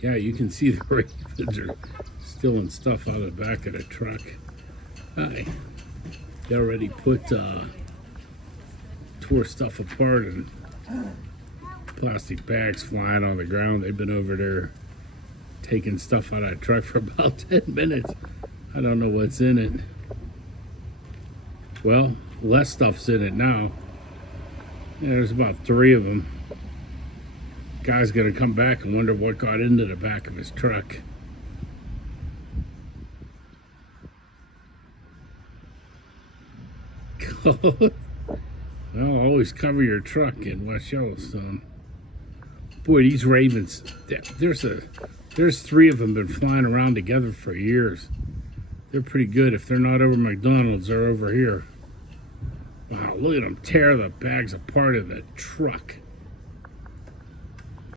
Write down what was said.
Yeah, you can see the ravens are stealing stuff out of the back of the truck. Hi. They already tore stuff apart and plastic bags flying on the ground. They've been over there taking stuff out of that truck for about 10 minutes. I don't know what's in it. Well, less stuff's in it now. Yeah, there's about 3 of them. Guy's gonna come back and wonder what got into the back of his truck. Well, always cover your truck in West Yellowstone. Boy, these ravens, there's 3 of them been flying around together for years. They're pretty good. If they're not over McDonald's, they're over here. Wow, look at them tear the bags apart of the truck.